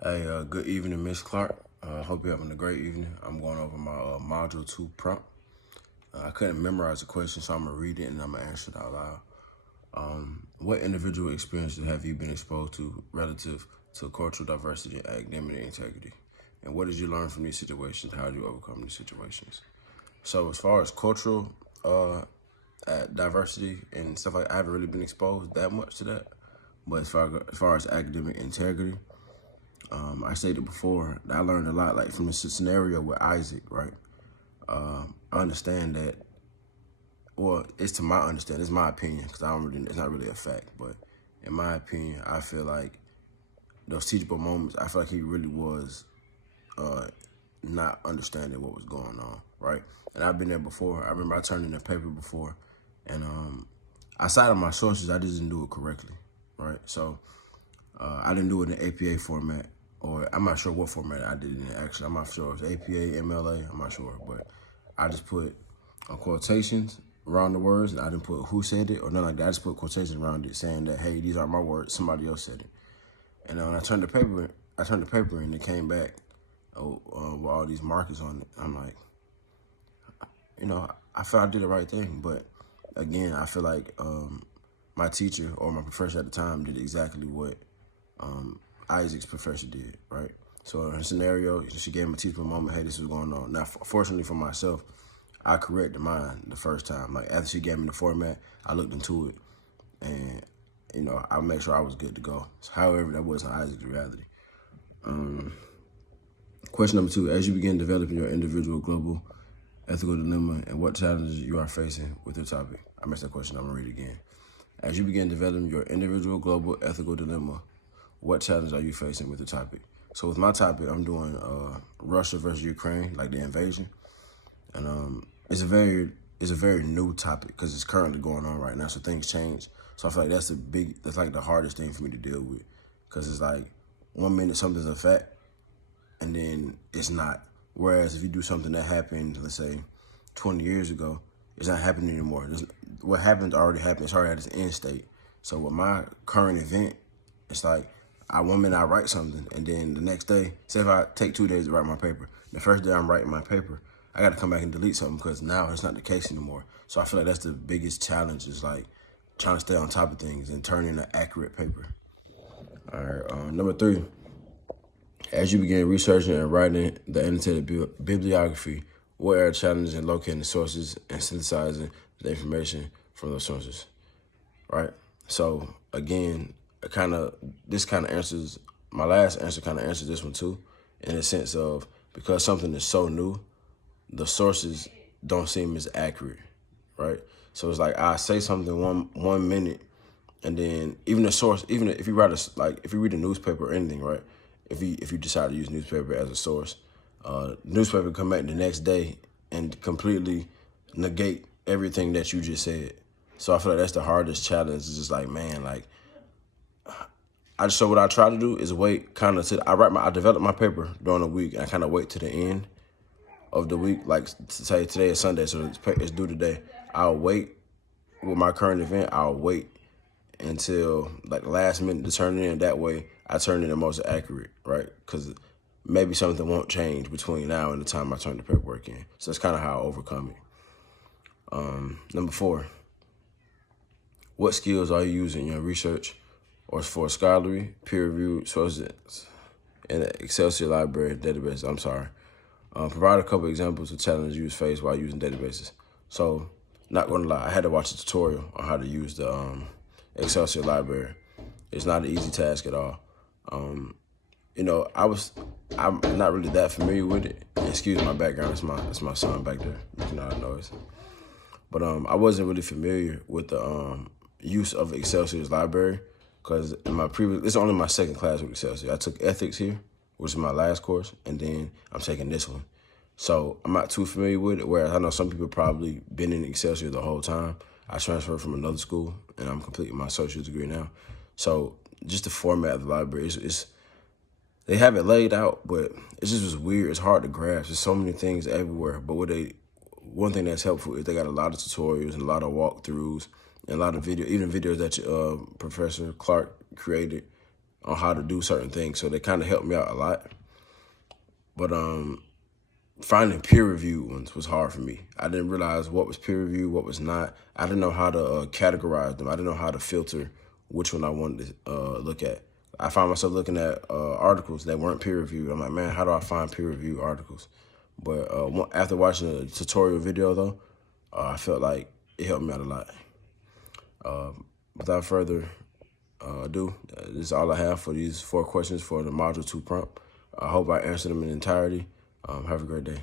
Hey, good evening, Miss Clark. Hope you're having a great evening. I'm going over my Module 2 prompt. I couldn't memorize the question, so I'm going to read it and I'm going to answer it out loud. What individual experiences have you been exposed to relative to cultural diversity and academic integrity? And what did you learn from these situations? How did you overcome these situations? So as far as cultural diversity and stuff like that, I haven't really been exposed that much to that. But as far as academic integrity, I stated before that I learned a lot, like from this scenario with Isaac, right? I understand that, well, it's to my understanding, it's my opinion, because it's not really a fact, but in my opinion, I feel like those teachable moments, I feel like he really was not understanding what was going on, right? And I've been there before. I remember I turned in a paper before, and outside of my sources, I just didn't do it correctly, right? So I didn't do it in APA format, or I'm not sure what format I did it in, actually. I'm not sure if it's APA, MLA, I'm not sure, but I just put quotations around the words, and I didn't put who said it or nothing like that. I just put quotations around it saying that, hey, these aren't my words, somebody else said it. And when I turned the paper in, and it came back with all these markers on it. I'm like, I felt I did the right thing, but again, I feel like my teacher or my professor at the time did exactly what Isaac's professor did, right? So in her scenario, she gave him a teachable moment, hey, this is going on. Now, fortunately for myself, I corrected mine the first time. Like, after she gave me the format, I looked into it, and, I made sure I was good to go. However, that wasn't Isaac's reality. Question number 2, as you begin developing your individual global ethical dilemma and what challenges you are facing with your topic. I missed that question, I'm gonna read it again. As you begin developing your individual global ethical dilemma, what challenge are you facing with the topic? So with my topic, I'm doing Russia versus Ukraine, like the invasion. And it's a very new topic because it's currently going on right now, so things change. So I feel like that's like the hardest thing for me to deal with, because it's like 1 minute something's a fact, and then it's not. Whereas if you do something that happened, let's say, 20 years ago, it's not happening anymore. What happened already happened. It's already at its end state. So with my current event, it's like 1 minute I write something, and then the next day, say if I take 2 days to write my paper, the first day I'm writing my paper, I got to come back and delete something because now it's not the case anymore. So I feel like that's the biggest challenge, is like trying to stay on top of things and turn in an accurate paper. All right, number 3. As you begin researching and writing the annotated bibliography, what are challenges in locating the sources and synthesizing the information from those sources, right? So again, this kind of answers, my last answer kind of answers this one too, in the sense of, because something is so new, the sources don't seem as accurate, right? So it's like I say something one minute, and then even the source, even if you if you read a newspaper or anything, right? If you decide to use newspaper as a source, newspaper come back the next day and completely negate everything that you just said. So I feel like that's the hardest challenge. It's just like, man, like, what I try to do is wait I develop my paper during the week, and I kind of wait to the end of the week, like to say today is Sunday, so it's due today. I'll wait with my current event. I'll wait until like the last minute to turn it in. That way, I turn in the most accurate, right? Because maybe something won't change between now and the time I turn the paperwork in. So that's kind of how I overcome it. Number 4, what skills are you using in your research or for scholarly, peer-reviewed sources in the Excelsior library database? Provide a couple examples of challenges you face while using databases. So, not gonna lie, I had to watch a tutorial on how to use the Excelsior library. It's not an easy task at all. I'm not really that familiar with it. Excuse my background, it's my son back there making all the noise. But I wasn't really familiar with the use of Excelsior's library, because it's only my second class with Excelsior. I took ethics here, which is my last course, and then I'm taking this one. So I'm not too familiar with it, whereas I know some people probably been in Excelsior the whole time. I transferred from another school, and I'm completing my associate's degree now. So just the format of the library, they have it laid out, but it's just weird. It's hard to grasp. There's so many things everywhere. But one thing that's helpful is they got a lot of tutorials and a lot of walkthroughs and a lot of videos that Professor Clark created. on how to do certain things. So they kind of helped me out a lot. But finding peer-reviewed ones was hard for me. I didn't realize what was peer-reviewed, what was not. I didn't know how to categorize them. I didn't know how to filter which one I wanted to look at. I found myself looking at articles that weren't peer-reviewed. I'm like, man, how do I find peer-reviewed articles? But after watching a tutorial video, though, I felt like it helped me out a lot. Without further ado, this is all I have for these 4 questions for the Module 2 prompt. I hope I answered them in entirety. Have a great day.